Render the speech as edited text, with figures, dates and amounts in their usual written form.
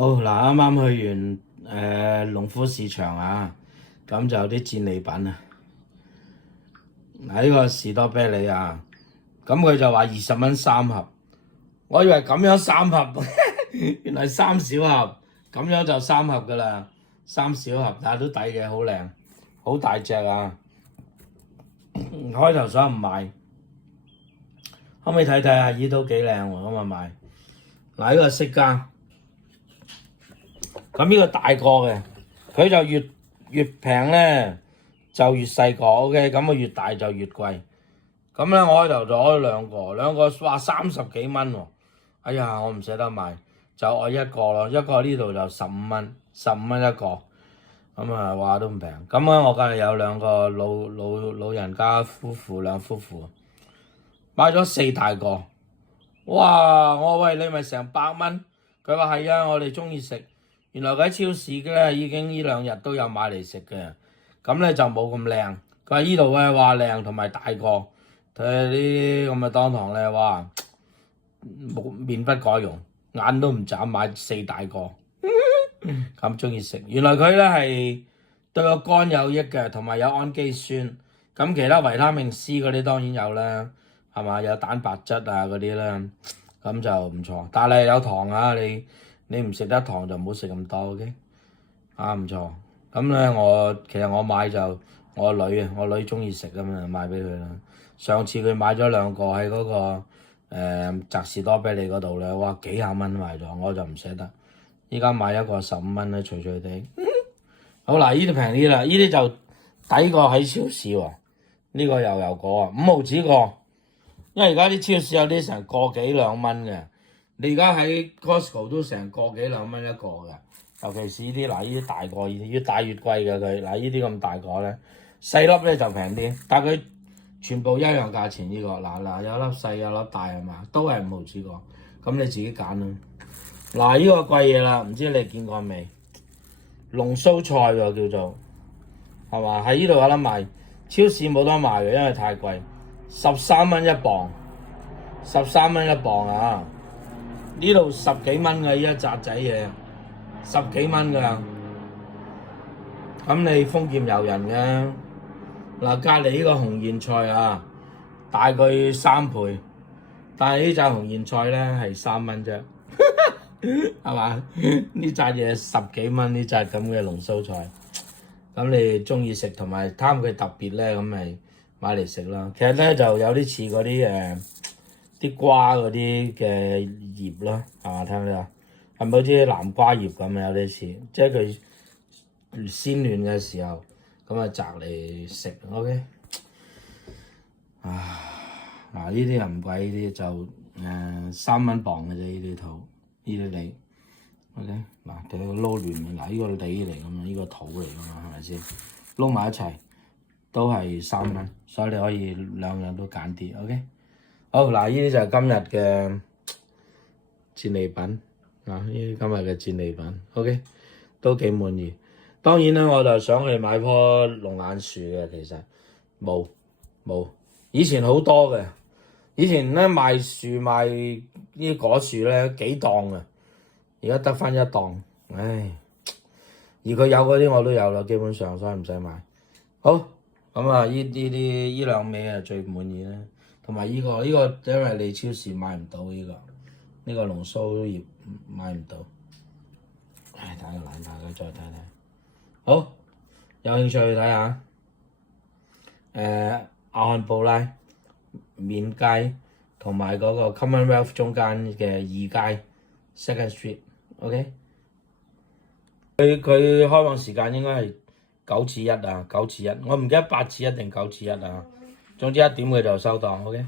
好嗱，啱啱去完農夫市場啊，咁就有啲戰利品啊。嗱，呢個士多啤梨啊，咁佢就話20蚊3盒，我以為咁樣3盒，原來3小盒，咁樣就3盒噶啦，3小盒，但係都抵嘅，好靚，好大隻啊！開頭想唔買，後尾睇睇啊，咦都幾靚喎，咁啊買。嗱，呢個釋迦。咁呢個大個嘅，佢就越平咧就越細個 ，OK，咁啊越大就越貴。咁咧我開頭就攞咗兩個話30幾蚊喎，哎呀我唔捨得買，就愛一個咯，一個呢度就15蚊，15蚊一個，咁啊話都唔平。咁咧我隔離有兩個老人家兩夫婦，買咗4大個，哇！我話喂你咪成100蚊，佢話係啊，我哋中意食。原來佢喺超市咧已經呢2日都有買嚟食嘅，咁咧就冇咁靚。佢話呢度咧話靚同埋大個，睇下呢啲咁嘅當堂咧，哇，面不改容，眼都唔眨，買4大個，咁中意食。原來佢咧係對個肝有益嘅，同埋有氨基酸。咁其他維他命 C 嗰啲當然有啦，係嘛？有蛋白質啊嗰啲啦，咁就唔錯。但係有糖啊，你唔食得糖就唔好食咁多 ，OK？ 啊唔錯，咁咧其實我買就我女中意食咁啊，買俾佢啦。上次佢買咗2個喺嗰個澤士多啤梨嗰度咧，哇幾廿蚊買咗，我就唔捨得。依家買一個15蚊咧，隨隨地。好嗱，呢啲平啲啦，呢啲就抵過喺超市喎。呢個又有果啊，5毫子個，因為而家啲超市有啲成個幾2蚊嘅。你而家喺 Costco 都成個幾2蚊一個嘅，尤其是呢啲嗱，呢啲大個越大越貴嘅佢。嗱，呢啲咁大個咧，細粒咧就平啲，但係佢全部一樣價錢呢個。嗱有粒細有粒大係嘛，都係5毫子個，咁你自己揀啦。嗱呢個貴嘢啦，唔知你見過未？龍鬚菜喎叫做，係嘛？喺呢度有得賣，超市冇得賣嘅，因為太貴，13蚊一磅，13蚊一磅啊！呢度10幾蚊嘅呢一紮仔嘢，10幾蚊㗎。咁你豐儉由人嘅。嗱，隔離呢個紅莧菜啊，大佢3倍，但係呢紮紅莧菜咧係3蚊啫，係嘛？呢紮嘢10幾蚊，呢紮咁嘅龍鬚菜，咁你中意食同埋貪佢特別咧，咁咪買嚟食啦。其實咧就有啲似嗰啲啲瓜嗰啲嘅葉咯，係嘛？聽唔聽啊？係咪好似南瓜葉咁啊？有啲似，即係佢鮮嫩嘅時候，咁啊摘嚟食。OK， 嗱呢啲又唔貴，呢啲就3蚊磅嘅啫，呢啲土，呢啲梨。OK， 嗱佢撈亂嘅，嗱呢個梨嚟㗎嘛，呢個土嚟㗎嘛，係咪先？撈埋一齊都係3蚊，所以你可以兩樣都揀啲。OK。好嗱，呢啲就係今日嘅戰利品啊！呢啲今日嘅戰利品 ，OK， 都幾滿意。當然啦，我就想去買棵龍眼樹嘅，其實冇。以前好多嘅，以前咧賣樹賣呢啲果樹咧幾檔嘅，而家得返1檔，唉！而佢有嗰啲我都有啦，基本上所以唔使買。好，咁啊，呢兩味啊最滿意啦。同埋呢個，因為你超市買唔到呢個龍鬚葉買唔到。唉，大家再睇睇。好，有興趣去睇下。阿漢布拉面街同埋嗰個 Commonwealth 中間嘅2街 Second Street。OK， 佢開放時間應該係9至1啊，9至1，我唔記得8至1定9至1啊。總之1點佢就收檔。OK。